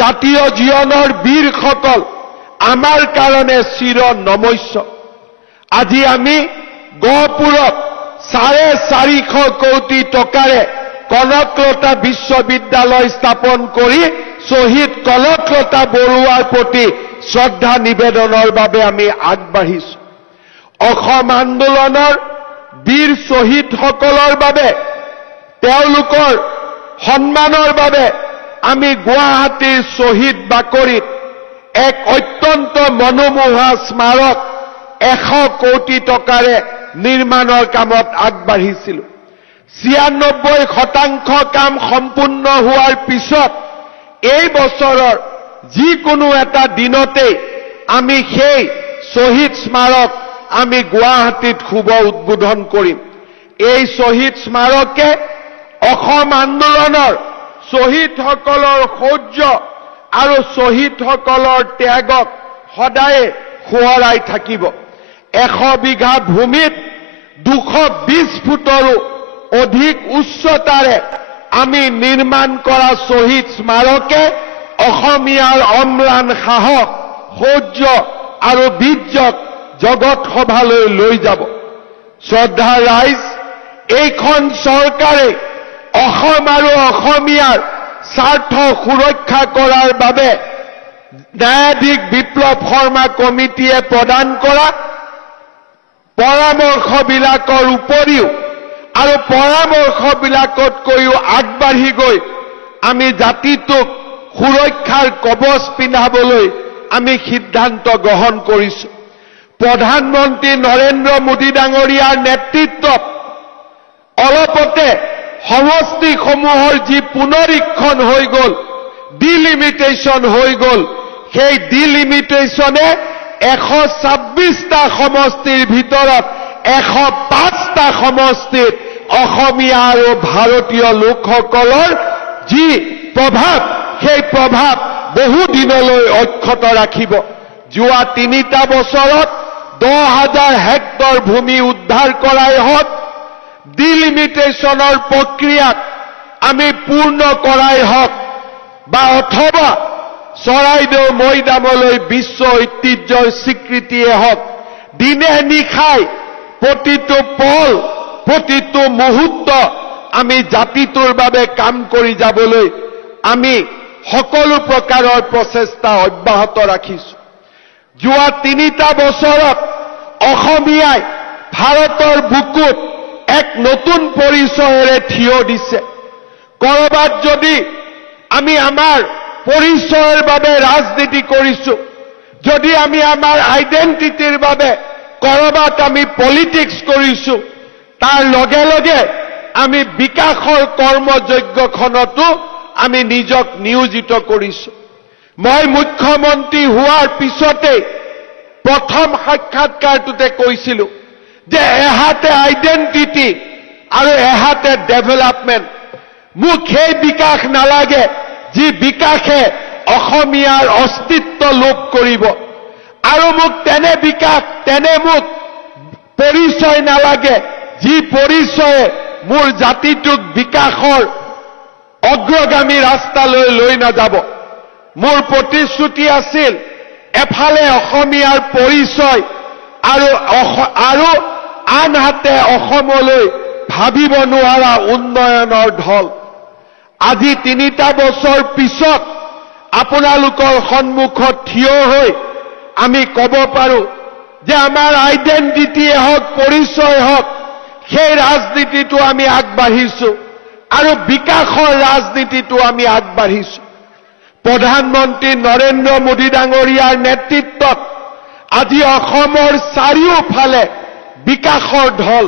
জাতীয় জীৱনৰ বীৰসকল আমাৰ কাৰণে চিৰ নমস্য আজি আমি গহপুৰত 450 কোটি টকাৰে কনকলতা বিশ্ববিদ্যালয় স্থাপন কৰি শ্বহীদ কনকলতা বৰুৱাৰ প্ৰতি শ্ৰদ্ধা নিবেদনৰ বাবে আমি আগবাঢ়িছো অসম আন্দোলনৰ বীৰ শ্বহীদসকলৰ বাবে তেওঁলোকৰ সন্মানৰ বাবে আমি গুৱাহাটীৰ শ্বহীদ বাকৰিত এক অত্যন্ত মনোমোহা স্মাৰক 100 কোটি টকাৰে নিৰ্মাণৰ কামত আগবাঢ়িছিলোঁ। 96% কাম সম্পূৰ্ণ হোৱাৰ পিছত এই বছৰৰ যিকোনো এটা দিনতে আমি সেই শ্বহীদ স্মাৰক আমি গুৱাহাটীত শুভ উদ্বোধন কৰিম। এই শ্বহীদ স্মাৰকে অসম আন্দোলনৰ শ্বহীদসকলৰ শৌৰ্য আৰু শ্বহীদসকলৰ ত্যাগক সদায়ে সোঁৱৰাই থাকিব। 100 বিঘা ভূমিত 220 ফুটৰো অধিক উচ্চতাৰে আমি নিৰ্মাণ কৰা শ্বহীদ স্মাৰকে অসমীয়াৰ অম্লান সাহস, শৌৰ্য আৰু বীৰ্যক জগত সভালৈ লৈ যাব। শ্ৰদ্ধা ৰাইজ, এইখন চৰকাৰে অসম আৰু অসমীয়াৰ স্বাৰ্থ সুৰক্ষা কৰাৰ বাবে ন্যায়াধীশ বিপ্লৱ শৰ্মা কমিটিয়ে প্ৰদান কৰা পৰামৰ্শবিলাকৰ উপৰিও আৰু পৰামৰ্শবিলাকতকৈও আগবাঢ়ি গৈ আমি জাতিটোক সুৰক্ষাৰ কবচ পিন্ধাবলৈ আমি সিদ্ধান্ত গ্ৰহণ কৰিছোঁ। প্ৰধানমন্ত্ৰী নৰেন্দ্ৰ মোদী ডাঙৰীয়াৰ নেতৃত্বত অলপতে সমষ্টিসমূহৰ যি পুনৰীক্ষণ হৈ গ'ল, ডিলিমিটেশ্যন হৈ গ'ল, সেই ডিলিমিটেশ্যনে 126টা সমষ্টিৰ ভিতৰত 105টা সমষ্টিত অসমীয়া আৰু ভাৰতীয় লোকসকলৰ যি প্ৰভাৱ, সেই প্ৰভাৱ বহু দিনলৈ অক্ষত ৰাখিব। যোৱা 3টা বছৰত 10,000 হেক্টৰ ভূমি উদ্ধাৰ কৰাই হওক, ডিলিমিটেশ্যনৰ প্ৰক্ৰিয়াক আমি পূৰ্ণ কৰাই হওক বা অথবা চৰাইদেউ মৈদামলৈ বিশ্ব ঐতিহ্যৰ স্বীকৃতিয়ে হওক, দিনে নিশাই প্ৰতিটো পল, প্ৰতিটো মুহূৰ্ত আমি জাতিটোৰ বাবে কাম কৰি যাবলৈ আমি সকলো প্ৰকাৰৰ প্ৰচেষ্টা অব্যাহত ৰাখিছোঁ। যোৱা 3টা বছৰত অসমীয়াই ভাৰতৰ বুকুত এক নতুন পৰিচয়েৰে থিয় দিছে। কৰবাত যদি আমি আমাৰ পৰিচয়ৰ বাবে ৰাজনীতি কৰিছোঁ, যদি আমি আমাৰ আইডেণ্টিটিৰ বাবে কৰবাত আমি পলিটিক্স কৰিছোঁ, তাৰ লগে লগে আমি বিকাশৰ কৰ্মযজ্ঞখনতো আমি নিজক নিয়োজিত কৰিছোঁ। মই মুখ্যমন্ত্ৰী হোৱাৰ পিছতে প্ৰথম সাক্ষাৎকাৰটোতে কৈছিলোঁ যে এহাতে আইডেণ্টিটি আৰু এহাতে ডেভেলপমেণ্ট। মোক সেই বিকাশ নালাগে যি বিকাশে অসমীয়াৰ অস্তিত্ব লোপ কৰিব, আৰু মোক তেনে বিকাশ, তেনে মোক পৰিচয় নালাগে যি পৰিচয়ে মোৰ জাতিটোক বিকাশৰ অগ্ৰগামী ৰাস্তালৈ লৈ নাযাব। মোৰ প্ৰতিশ্ৰুতি আছিল এফালে অসমীয়াৰ পৰিচয় আৰু আনহাতে অসমলৈ ভাবিব নোৱাৰা উন্নয়নৰ ঢল। আজি 3টা বছৰ পিছত আপোনালোকৰ সন্মুখত থিয় হৈ আমি ক'ব পাৰোঁ যে আমাৰ আইডেণ্টিটিয়ে হওক, পৰিচয় হওক, সেই ৰাজনীতিটো আমি আগবাঢ়িছোঁ আৰু বিকাশৰ ৰাজনীতিটো আমি আগবাঢ়িছোঁ। প্ৰধানমন্ত্ৰী নৰেন্দ্ৰ মোদী ডাঙৰীয়াৰ নেতৃত্বত আজি অসমৰ চাৰিওফালে বিকাশৰ ঢল।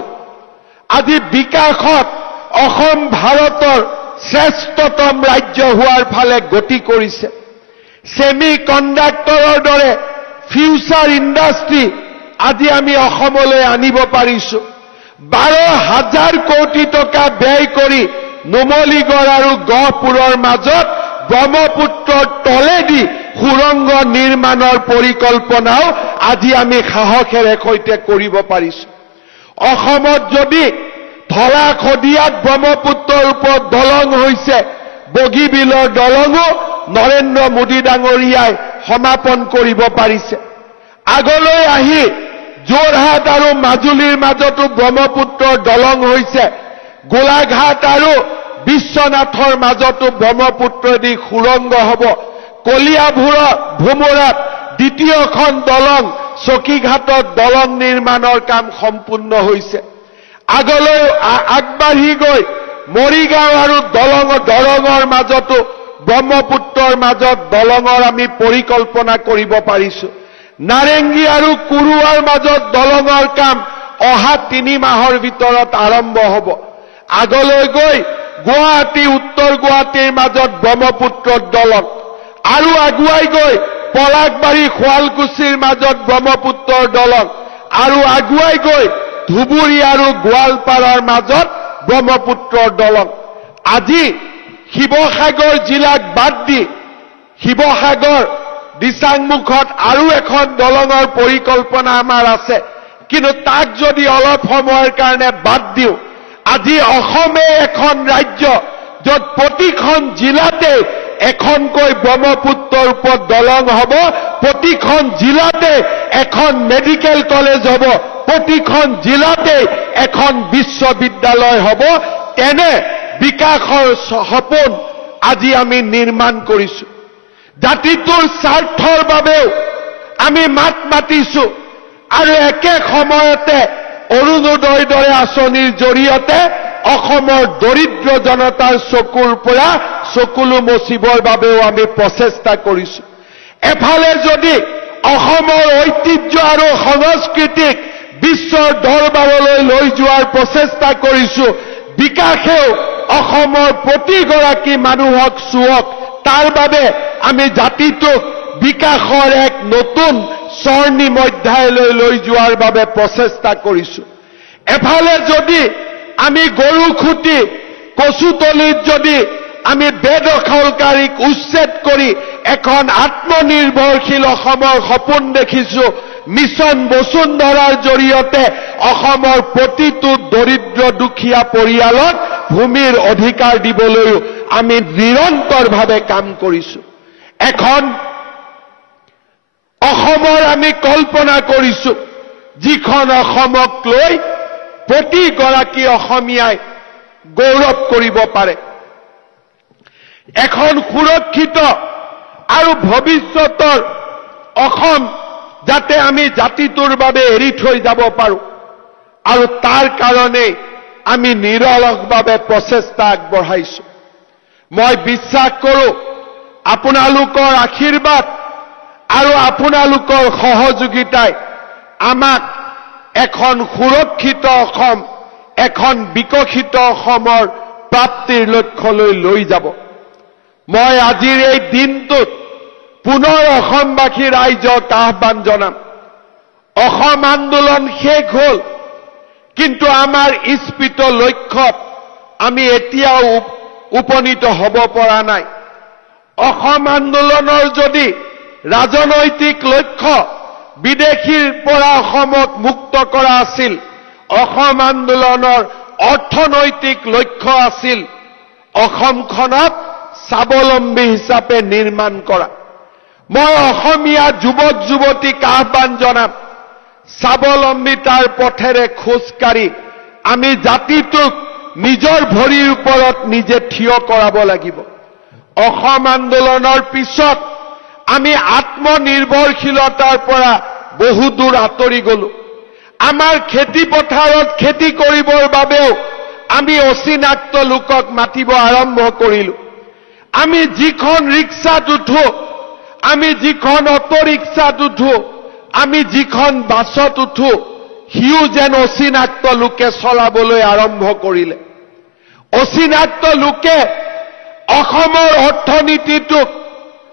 আজি বিকাশত অসম ভাৰতৰ শ্ৰেষ্ঠতম ৰাজ্য হোৱাৰ ফালে গতি কৰিছে। ছেমি কণ্ডাক্টৰৰ দৰে ফিউচাৰ ইণ্ডাষ্ট্ৰী আজি আমি অসমলৈ আনিব পাৰিছোঁ। 12,000 কোটি টকা ব্যয় কৰি নুমলীগড় আৰু গহপুৰৰ মাজত ব্ৰহ্মপুত্ৰৰ তলেদি সুৰংগ নিৰ্মাণৰ পৰিকল্পনাও আজি আমি সাহসেৰে সৈতে কৰিব পাৰিছোঁ। অসমত যদি ধলাশদিয়াত ব্ৰহ্মপুত্ৰৰ ওপৰত দলং হৈছে, বগীবিলৰ দলঙো নৰেন্দ্ৰ মোদী ডাঙৰীয়াই সমাপন কৰিব পাৰিছে। আগলৈ আহি যোৰহাট আৰু মাজুলীৰ মাজতো ব্ৰহ্মপুত্ৰৰ দলং হৈছে, গোলাঘাট আৰু বিশ্বনাথৰ মাজতো ব্ৰহ্মপুত্ৰদি সুৰংগ হ'ব। কলিয়াভোমোৰাত দ্বিতীয়খন দলং চকীঘাটত দলং নিৰ্মাণৰ কাম সম্পূৰ্ণ হৈছে আগলৈ আগবাঢ়ি গৈ মৰিগাঁও আৰু দৰঙৰ মাজতো ব্ৰহ্মপুত্ৰৰ মাজত দলঙৰ আমি পৰিকল্পনা কৰিব পাৰিছো নাৰেংগী আৰু কুৰুৱাৰ মাজত দলঙৰ কাম অহা 3 মাহৰ ভিতৰত আৰম্ভ হ'ব আগলৈ গৈ গুৱাহাটী উত্তৰ গুৱাহাটীৰ মাজত ব্ৰহ্মপুত্ৰৰ দলং আৰু আগুৱাই গৈ পলাকবাৰী শুৱালকুছিৰ মাজত ব্ৰহ্মপুত্ৰৰ দলং আৰু আগুৱাই গৈ ধুবুৰী আৰু গোৱালপাৰাৰ মাজত ব্ৰহ্মপুত্ৰৰ দলং আজি শিৱসাগৰ জিলাক বাদ দি শিৱসাগৰ দিচাংমুখত আৰু এখন দলঙৰ পৰিকল্পনা আমাৰ আছে কিন্তু তাক যদি অলপ সময়ৰ কাৰণে বাদ দিও আজি অসমে এখন ৰাজ্য য'ত প্ৰতিখন জিলাতে এখনকৈ ব্ৰহ্মপুত্ৰৰ ওপৰত দলং হ'ব প্ৰতিখন জিলাতে এখন মেডিকেল কলেজ হ'ব প্ৰতিখন জিলাতে এখন বিশ্ববিদ্যালয় হ'ব তেনে বিকাশৰ সপোন আজি আমি নিৰ্মাণ কৰিছো জাতিটোৰ স্বাৰ্থৰ বাবেও আমি মাত মাতিছো আৰু একে সময়তে অৰুণোদয়ৰ দৰে আঁচনিৰ জৰিয়তে অসমৰ দৰিদ্ৰ জনতাৰ চকুৰ পৰা চকুলো মচিবৰ বাবেও আমি প্ৰচেষ্টা কৰিছো এফালে যদি অসমৰ ঐতিহ্য আৰু সংস্কৃতিক বিশ্বৰ দৰবাৰলৈ লৈ যোৱাৰ প্ৰচেষ্টা কৰিছো বিকাশেও অসমৰ প্ৰতিগৰাকী মানুহক চুওক তাৰ বাবে আমি জাতিটোক বিকাশৰ এক নতুন স্বৰ্ণিম অধ্যায়লৈ লৈ যোৱাৰ বাবে প্ৰচেষ্টা কৰিছো এফালে যদি আমি গৰু খুঁটি কচুতলিত যদি আমি বেদখলকাৰীক উচ্ছেদ কৰি এখন আত্মনিৰ্ভৰশীল অসমৰ সপোন দেখিছো মিছন বসুন্ধৰাৰ জৰিয়তে অসমৰ প্ৰতিটো দৰিদ্ৰ দুখীয়া পৰিয়ালক ভূমিৰ অধিকাৰ দিবলৈও আমি নিৰন্তৰভাৱে কাম কৰিছো এখন অসমৰ আমি কল্পনা কৰিছো যিখন অসমক লৈ প্ৰতিগৰাকী অসমীয়াই গৌৰৱ কৰিব পাৰে এখন সুৰক্ষিত আৰু ভৱিষ্যতৰ অসম যাতে আমি জাতিটোৰ বাবে এৰি থৈ যাব পাৰো আৰু তাৰ কাৰণে আমি নিৰলসভাৱে প্ৰচেষ্টা আগবঢ়াইছো মই বিশ্বাস কৰো আপোনালোকৰ আশীৰ্বাদ আৰু আপোনালোকৰ সহযোগিতাই আমাক এখন সুৰক্ষিত অসম এখন বিকশিত অসমৰ প্ৰাপ্তিৰ লক্ষ্যলৈ লৈ যাব মই আজিৰ এই দিনটোত পুনৰ অসমবাসী ৰাইজক আহ্বান জনাম অসম আন্দোলন শেষ হ'ল কিন্তু আমাৰ ইস্পিত লক্ষ্যত আমি এতিয়াও উপনীত হ'ব পৰা নাই অসম আন্দোলনৰ যদি ৰাজনৈতিক লক্ষ্য বিদেশীৰ পৰা অসমক মুক্ত কৰা আছিল অসম আন্দোলনৰ অৰ্থনৈতিক লক্ষ্য আছিল অসমখনক স্বাৱলম্বী হিচাপে নিৰ্মাণ কৰা মই অসমীয়া যুৱক যুৱতীক আহ্বান জনাম স্বাৱলম্বিতাৰ পথেৰে খোজকাঢ়ি আমি জাতিটোক নিজৰ ভৰিৰ ওপৰত নিজে থিয় কৰাব লাগিব অসম আন্দোলনৰ পিছত আমি আত্মনিৰ্ভৰশীলতাৰ পৰা বহু দূৰ আঁতৰি গলো আমাৰ খেতি পথাৰত খেতি কৰিবৰ বাবেও আমি অচিনাক্ত লোকক মাতিব আৰম্ভ কৰিলো আমি যিখন ৰিক্সাত উঠো আমি যিখন অটো ৰিক্সাত উঠো আমি যিখন বাছত উঠো সিও যেন অচিনাক্ত লোকে চলাবলৈ আৰম্ভ কৰিলে অচিনাক্ত লোকে অসমৰ অৰ্থনীতিটোক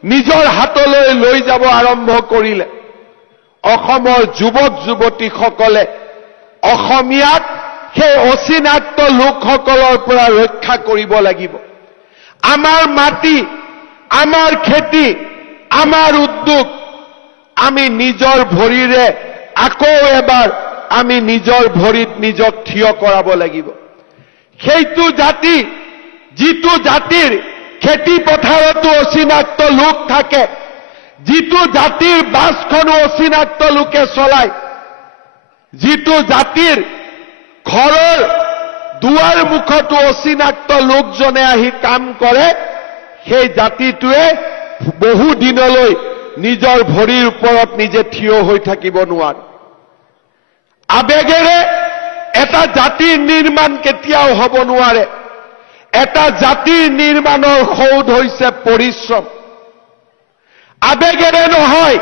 নিজৰ হাতলৈ লৈ যাব আৰম্ভ কৰিলে অসমৰ যুৱক যুৱতীসকলে অসমীয়াক সেই অচিনাক্ত লোকসকলৰ পৰা ৰক্ষা কৰিব লাগিব আমাৰ মাটি আমাৰ খেতি আমাৰ উদ্যোগ আমি নিজৰ ভৰিৰে আকৌ এবাৰ আমি নিজৰ ভৰিত নিজক থিয় কৰাব লাগিব সেইটো জাতি যিটো জাতিৰ খেতি পথাৰতো অচিনাক্ত লোক থাকে যিটো জাতিৰ বাছখনো অচিনাক্ত লোকে চলায় যিটো জাতিৰ ঘৰৰ দুৱাৰ মুখতো অচিনাক্ত লোকজনে আহি কাম কৰে সেই জাতিটোৱে বহু দিনলৈ নিজৰ ভৰিৰ ওপৰত নিজে থিয় হৈ থাকিব নোৱাৰে আবেগেৰে এটা জাতিৰ নিৰ্মাণ কেতিয়াও হ'ব নোৱাৰে এটা জাতিৰ নিৰ্মাণৰ সৌধ হৈছে পৰিশ্ৰম আবেগেৰে নহয়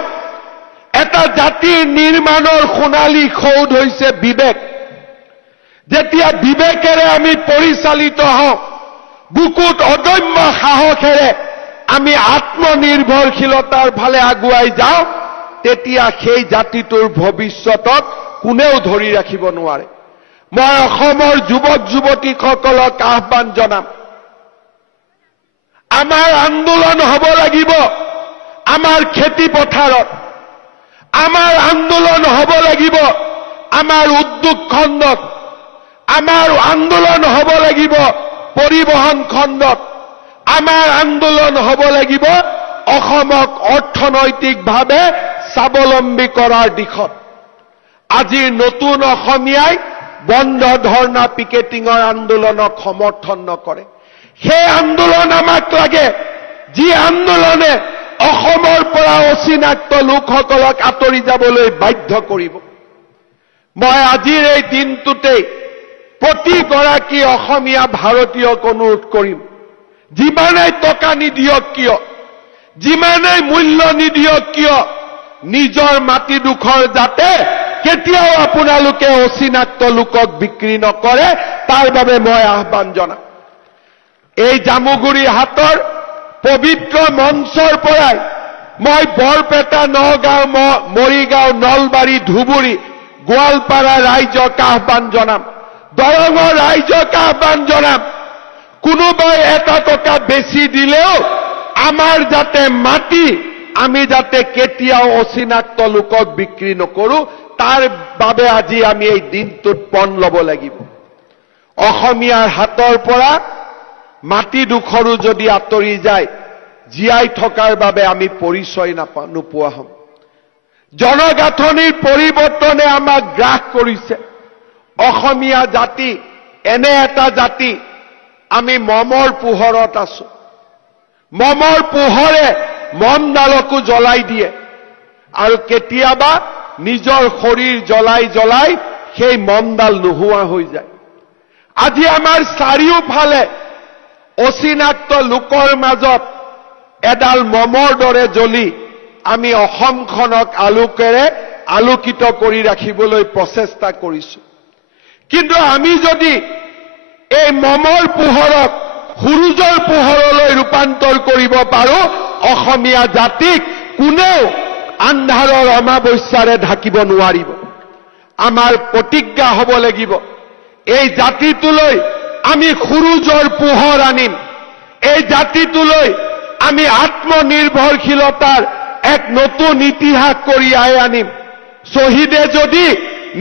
এটা জাতিৰ নিৰ্মাণৰ সোণালী সৌধ হৈছে বিবেক যেতিয়া বিবেকেৰে আমি পৰিচালিত হওঁ বুকুত অদম্য সাহসেৰে আমি আত্মনিৰ্ভৰশীলতাৰ ফালে আগুৱাই যাওঁ তেতিয়া সেই জাতিটোৰ ভৱিষ্যতক কোনেও ধৰি ৰাখিব নোৱাৰে মই অসমৰ যুৱক যুৱতীসকলক আহ্বান জনাম আমাৰ আন্দোলন হ'ব লাগিব আমাৰ খেতি পথাৰত আমাৰ আন্দোলন হ'ব লাগিব আমাৰ উদ্যোগ খণ্ডত আমাৰ আন্দোলন হ'ব লাগিব পৰিবহন খণ্ডত আমাৰ আন্দোলন হ'ব লাগিব অসমক অৰ্থনৈতিকভাৱে স্বাৱলম্বী কৰাৰ দিশত আজিৰ নতুন অসমীয়াই বন্ধ ধৰ্ণা পিকেটিঙৰ আন্দোলনক সমৰ্থন নকৰে সেই আন্দোলন আমাক লাগে যি আন্দোলনে অসমৰ পৰা অচিনাক্ত লোকসকলক আঁতৰি যাবলৈ বাধ্য কৰিব মই আজিৰ এই দিনটোতেই প্ৰতিগৰাকী অসমীয়া ভাৰতীয়ক অনুৰোধ কৰিম যিমানেই টকা নিদিয়ক কিয় যিমানেই মূল্য নিদিয়ক কিয় নিজৰ মাটিডোখৰ যাতে কেতিয়াও আপোনালোকে অচিনাক্ত লোকক বিক্ৰী নকৰে তাৰ বাবে মই আহ্বান জনাম এই জামুগুৰি হাটৰ পবিত্ৰ মঞ্চৰ পৰাই মই বৰপেটা নগাঁও মৰিগাঁও নলবাৰী ধুবুৰী গোৱালপাৰা ৰাইজক আহ্বান জনাম দৰঙৰ ৰাইজক আহ্বান জনাম কোনোবাই এটা টকা বেছি দিলেও আমাৰ যাতে মাটি আমি যাতে কেতিয়াও অচিনাক্ত লোকক বিক্ৰী নকৰো তাৰ বাবে আজি আমি এই দিনটোত পণ ল'ব লাগিব অসমীয়াৰ হাতৰ পৰা মাটিডোখৰো যদি আঁতৰি যায় জীয়াই থকাৰ বাবে আমি পৰিচয় নোপোৱা হ'ম জনগাঁথনিৰ পৰিৱৰ্তনে আমাক গ্ৰাস কৰিছে অসমীয়া জাতি এনে এটা জাতি আমি মমৰ পোহৰত আছো মমৰ পোহৰে মমডালকো জ্বলাই দিয়ে আৰু কেতিয়াবা নিজৰ শৰীৰ জ্বলাই সেই মমডাল নোহোৱা হৈ যায় আজি আমাৰ চাৰিওফালে অচিনাক্ত লোকৰ মাজত এডাল মমৰ দৰে জ্বলি আমি অসমখনক আলোকেৰে আলোকিত কৰি ৰাখিবলৈ প্ৰচেষ্টা কৰিছো কিন্তু আমি যদি এই মমৰ পোহৰক সূৰ্যৰ পোহৰলৈ ৰূপান্তৰ কৰিব পাৰো অসমীয়া জাতিক কোনেও আন্ধাৰৰ অমাৱস্যাৰে ঢাকিব নোৱাৰিব আমাৰ প্ৰতিজ্ঞা হ'ব লাগিব এই জাতিটোলৈ আমি সূৰ্যৰ পোহৰ আনিম এই জাতিটোলৈ আমি আত্মনিৰ্ভৰশীলতাৰ এক নতুন ইতিহাস কঢ়িয়াই আনিম শহীদে যদি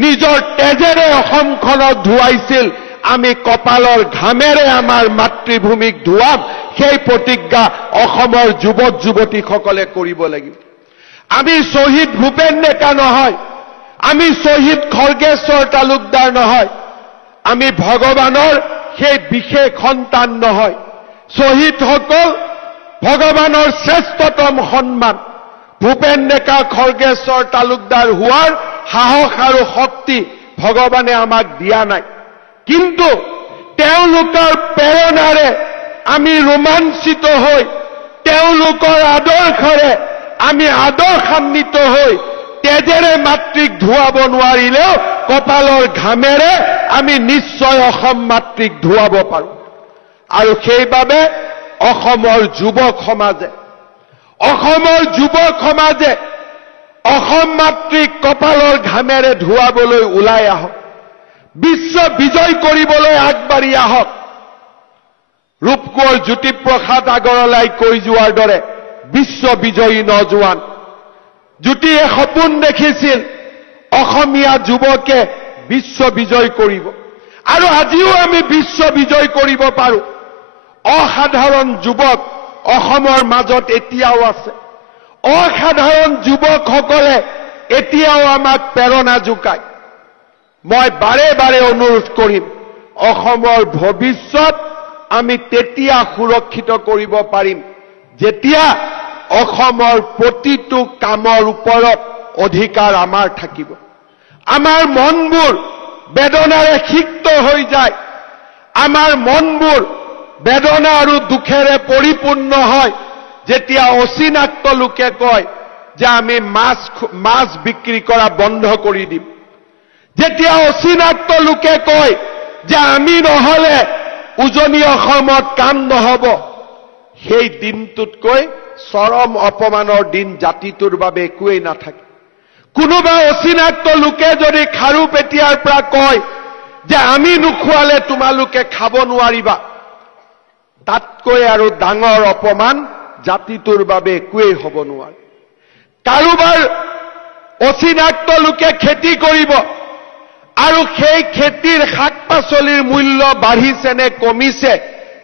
নিজৰ তেজেৰে অসমখনক ধুৱাইছিল আমি কপালৰ ঘামেৰে আমাৰ মাতৃভূমিক ধুৱাম সেই প্ৰতিজ্ঞা অসমৰ যুৱক যুৱতীসকলে কৰিব লাগিব আমি শহীদ ভূপেন ডেকা নহয় আমি শহীদ খৰ্গেশ্বৰ তালুকদাৰ নহয় আমি ভগৱানৰ সেই বিশেষ সন্তান নহয় শহীদসকল ভগৱানৰ শ্ৰেষ্ঠতম সন্মান ভূপেন ডেকা খৰ্গেশ্বৰ তালুকদাৰ হোৱাৰ সাহস আৰু শক্তি ভগৱানে আমাক দিয়া নাই কিন্তু তেওঁলোকৰ প্ৰেৰণাৰে আমি ৰোমাঞ্চিত হৈ তেওঁলোকৰ আদৰ্শৰে আমি আদৰ্শান্বিত হৈ তেজেৰে মাতৃক ধুৱাব নোৱাৰিলেও কপালৰ ঘামেৰে আমি নিশ্চয় অসম মাতৃক ধুৱাব পাৰো আৰু সেইবাবে অসমৰ যুৱক সমাজে অসম মাতৃক কপালৰ ঘামেৰে ধুৱাবলৈ ওলাই আহক বিশ্ব বিজয় কৰিবলৈ আগবাঢ়ি আহক ৰূপকোঁৱৰ জ্যোতিপ্ৰসাদ আগৰৱালাই কৈ যোৱাৰ দৰে বিশ্ব বিজয়ী নজোৱান জ্যোতিয়ে সপোন দেখিছিল অসমীয়া যুৱকে বিশ্ব বিজয় কৰিব আৰু আজিও আমি বিশ্ব বিজয় কৰিব পাৰো অসাধাৰণ যুৱক অসমৰ মাজত এতিয়াও আছে অসাধাৰণ যুৱকসকলে এতিয়াও আমাক প্ৰেৰণা যোগায় মই বাৰে বাৰে অনুৰোধ কৰিম অসমৰ ভৱিষ্যত আমি তেতিয়া সুৰক্ষিত কৰিব পাৰিম যেতিয়া অসমৰ প্ৰতিটো কামৰ ওপৰত অধিকাৰ আমাৰ থাকিব। আমাৰ মনবোৰ বেদনাৰে সিক্ত হৈ যায়, আমাৰ মনবোৰ বেদনা আৰু দুখেৰে পৰিপূৰ্ণ হয় যেতিয়া অচিনাক্ত লোকে কয় যে আমি মাছ বিক্ৰী কৰা বন্ধ কৰি দিম, যেতিয়া অচিনাক্ত লোকে কয় যে আমি নহলে উজনি অসমত কাম নহব, সেই দিনটোতকৈ চৰম অপমানৰ দিন জাতিটোৰ বাবে একোৱেই নাথাকে। কোনোবা অচিনাক্ত লোকে যদি খাৰুপেটীয়াৰ পৰা কয় যে আমি নোখোৱালে তোমালোকে খাব নোৱাৰিবা, তাতকৈ আৰু ডাঙৰ অপমান জাতিটোৰ বাবে একোৱেই হ'ব নোৱাৰে। কাৰোবাৰ অচিনাক্ত লোকে খেতি কৰিব আৰু সেই খেতিৰ শাক পাচলিৰ মূল্য বাঢ়িছে নে কমিছে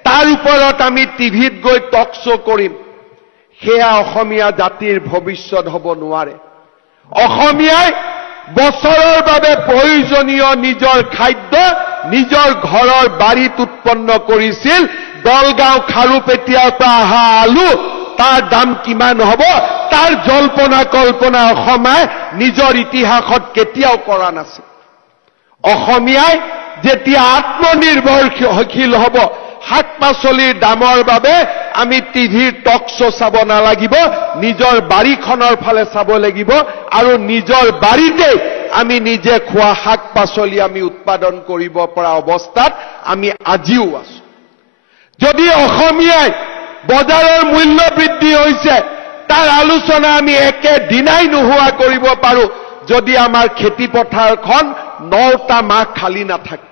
তাৰ ওপৰত আমি টিভিত গৈ টক শ্ব' কৰিম, সেয়া অসমীয়া জাতিৰ ভৱিষ্যত হ'ব নোৱাৰে। অসমীয়াই বছৰৰ বাবে প্ৰয়োজনীয় নিজৰ খাদ্য নিজৰ ঘৰৰ বাৰীত উৎপন্ন কৰিছিল। দলগাঁও খাৰুপেটীয়াৰ পৰা অহা আলু তাৰ দাম কিমান হ'ব তাৰ জল্পনা কল্পনা অসমীয়াই নিজৰ ইতিহাসত কেতিয়াও কৰা নাছিল। অসমীয়াই যেতিয়া আত্মনিৰ্ভৰশীল হ'ব, শাক পাচলিৰ দামৰ বাবে আমি টিভিৰ টক শ্ব' চাব নালাগিব, নিজৰ বাৰীখনৰ ফালে চাব লাগিব আৰু নিজৰ বাৰীতে আমি নিজে খোৱা শাক পাচলি আমি উৎপাদন কৰিব পৰা অৱস্থাত আমি আজিও আছো। যদি অসমীয়াই বজাৰৰ মূল্য বৃদ্ধি হৈছে তাৰ আলোচনা আমি একেদিনাই নোহোৱা কৰিব পাৰো যদি আমাৰ খেতি পথাৰখন 9টা মাহ খালী নাথাকে।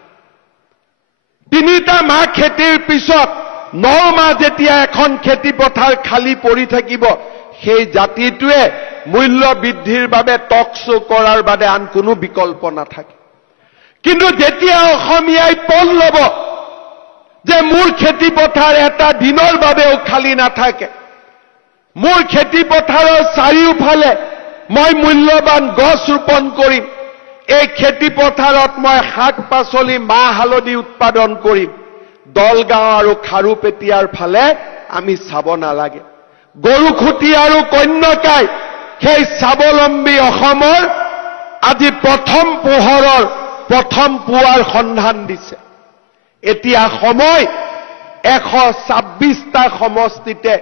3টা মাহ খেতিৰ পিছত 9 মাহ যেতিয়া এখন খেতি পথাৰ খালী পৰি থাকিব, সেই জাতিটোৱে মূল্য বৃদ্ধিৰ বাবে টক শ্ব' কৰাৰ বাদে আন কোনো বিকল্প নাথাকে। কিন্তু যেতিয়া অসমীয়াই পণ ল'ব যে মোৰ খেতি পথাৰ এটা দিনৰ বাবেও খালী নাথাকে, মোৰ খেতি পথাৰৰ চাৰিওফালে মই মূল্যৱান গছ ৰোপণ কৰিম, এই খেতি পথাৰত মই শাক পাচলি মাহ হালধি উৎপাদন কৰিম, দলগাঁও আৰু খাৰুপেটীয়াৰ ফালে আমি চাব নালাগে। গৰুখুটি আৰু কন্যকাই সেই স্বাৱলম্বী অসমৰ আজি প্ৰথম পোহৰৰ প্ৰথম পুৱাৰ সন্ধান দিছে। এতিয়া সময় 126টা সমষ্টিতে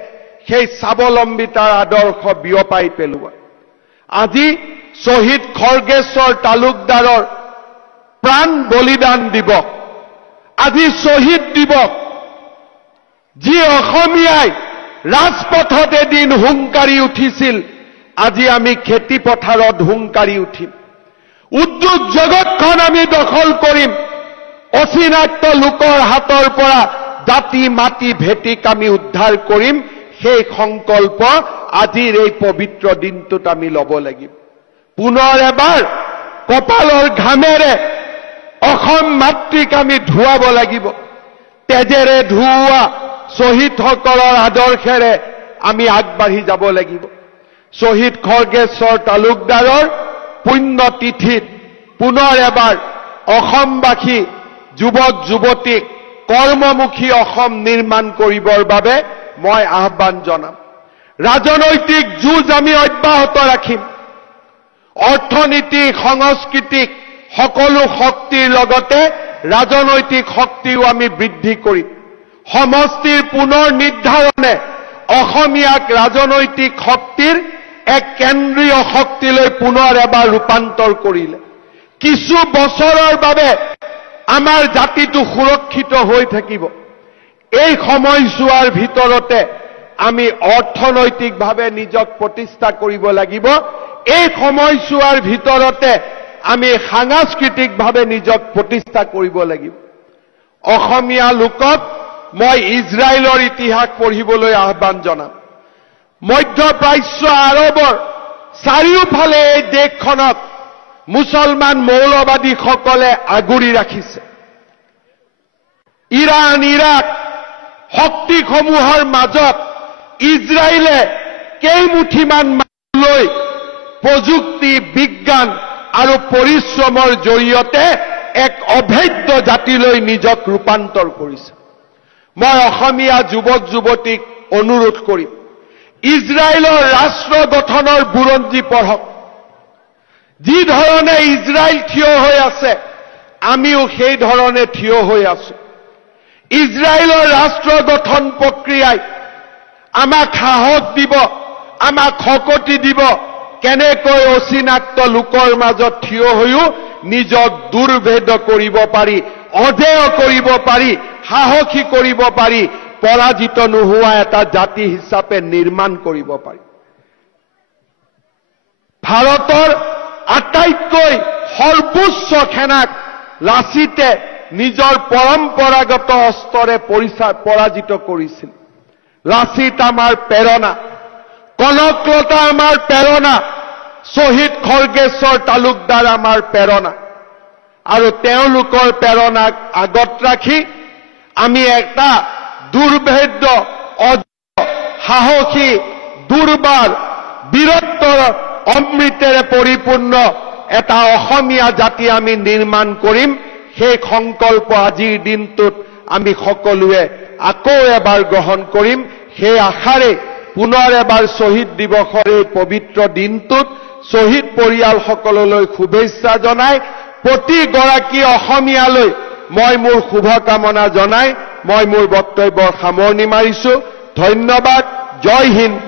সেই স্বাৱলম্বিতাৰ আদৰ্শ বিয়পাই পেলোৱা। আজি শ্বহীদ খৰ্গেশ্বৰ তালুকদাৰৰ প্ৰাণ বলিদান দিৱস, আজি শ্বহীদ দিৱস। যি অসমীয়াই ৰাজপথত এদিন হুংকাৰি উঠিছিল, আজি আমি খেতি পথাৰত হুংকাৰি উঠিম। উদ্যোগ জগতখন আমি দখল কৰিম, অচিনাক্ত লোকৰ হাতৰ পৰা জাতি মাটি ভেটিক আমি উদ্ধাৰ কৰিম। সেই সংকল্প আজিৰ এই পবিত্ৰ দিনটোত আমি ল'ব লাগিব। পুনৰ এবাৰ কপালৰ ঘামেৰে অসম মাতৃক আমি ধুৱাব লাগিব। তেজেৰে ধুওৱা শ্বহীদসকলৰ আদৰ্শেৰে আমি আগবাঢ়ি যাব লাগিব। শ্বহীদ খৰ্গেশ্বৰ তালুকদাৰৰ পুণ্য তিথিত পুনৰ এবাৰ অসমবাসী যুৱক যুৱতীক কৰ্মমুখী অসম নিৰ্মাণ কৰিবৰ বাবে মই আহ্বান জনাম। ৰাজনৈতিক যুঁজ আমি অব্যাহত ৰাখিম। অৰ্থনীতিক সংস্কৃতিক সকলো শক্তিৰ লগতে ৰাজনৈতিক শক্তিও আমি বৃদ্ধি কৰিম। সমষ্টিৰ পুনৰ নিৰ্ধাৰণে অসমীয়াক ৰাজনৈতিক শক্তিৰ এক কেন্দ্ৰীয় শক্তিলৈ পুনৰ এবাৰ ৰূপান্তৰ কৰিলে কিছু বছৰৰ বাবে আমাৰ জাতিটো সুৰক্ষিত হৈ থাকিব। এই সময়ছোৱাৰ ভিতৰতে আমি অৰ্থনৈতিকভাৱে নিজক প্ৰতিষ্ঠা কৰিব লাগিব। এই সময়ছোৱাৰ ভিতৰতে আমি সাংস্কৃতিকভাৱে নিজক প্ৰতিষ্ঠা কৰিব লাগিব। অসমীয়া লোকক মই ইজৰাইলৰ ইতিহাস পঢ়িবলৈ আহ্বান জনাম। মধ্যপ্ৰাচ্য আৰবৰ চাৰিওফালে এই দেশখনক মুছলমান মৌলবাদীসকলে আগুৰি ৰাখিছে। ইৰাণ ইৰাক শক্তিসমূহৰ মাজত ইজৰাইলে কেইমুঠিমান লৈ প্ৰযুক্তি বিজ্ঞান আৰু পৰিশ্ৰমৰ জৰিয়তে এক অভেদ্য জাতিলৈ নিজক ৰূপান্তৰ কৰিছে। মই অসমীয়া যুৱক যুৱতীক অনুৰোধ কৰিম, ইজৰাইলৰ ৰাষ্ট্ৰ গঠনৰ বুৰঞ্জী পঢ়ক। যি ধৰণে ইজৰাইল থিয় হৈ আছে, আমিও সেই ধৰণে থিয় হৈ আছো। ইজৰাইলৰ ৰাষ্ট্ৰ গঠন প্ৰক্ৰিয়াই আমাক সাহস দিব, আমাক শকতি দিব, কেনেকৈ অচিনাক্ত লোকৰ মাজত থিয় হৈও নিজক দুৰ্ভেদ কৰিব পাৰি, অধেয় কৰিব পাৰি, সাহসী কৰিব পাৰি, পৰাজিত নোহোৱা এটা জাতি হিচাপে নিৰ্মাণ কৰিব পাৰি। ভাৰতৰ আটাইতকৈ সৰ্বোচ্চ সেনাক লাচিতে নিজৰ পৰম্পৰাগত অস্ত্ৰৰে পৰাজিত কৰিছিল। লাচিত আমাৰ প্ৰেৰণা, কনকলতা আমাৰ প্ৰেৰণা, শ্বহীদ খৰ্গেশ্বৰ তালুকদাৰ আমাৰ প্ৰেৰণা। আৰু তেওঁলোকৰ প্ৰেৰণাক আগত ৰাখি আমি এটা দুৰ্ভেদ্য, সাহসী, দুৰ্বাৰ, বীৰত্বৰ অমৃতেৰে পৰিপূৰ্ণ এটা অসমীয়া জাতি আমি নিৰ্মাণ কৰিম। সেই সংকল্প আজিৰ দিনটোত আমি সকলোৱে আকৌ এবাৰ গ্ৰহণ কৰিম। সেই আশাৰে পুনৰ এবাৰ শ্বহীদ দিৱসৰ এই পবিত্ৰ দিনটোত শ্বহীদ পৰিয়ালসকললৈ শুভেচ্ছা জনাই প্ৰতিগৰাকী অসমীয়ালৈ মই মোৰ শুভকামনা জনাই মই মোৰ বক্তব্যৰ সামৰণি মাৰিছো। ধন্যবাদ। জয় হিন্দ,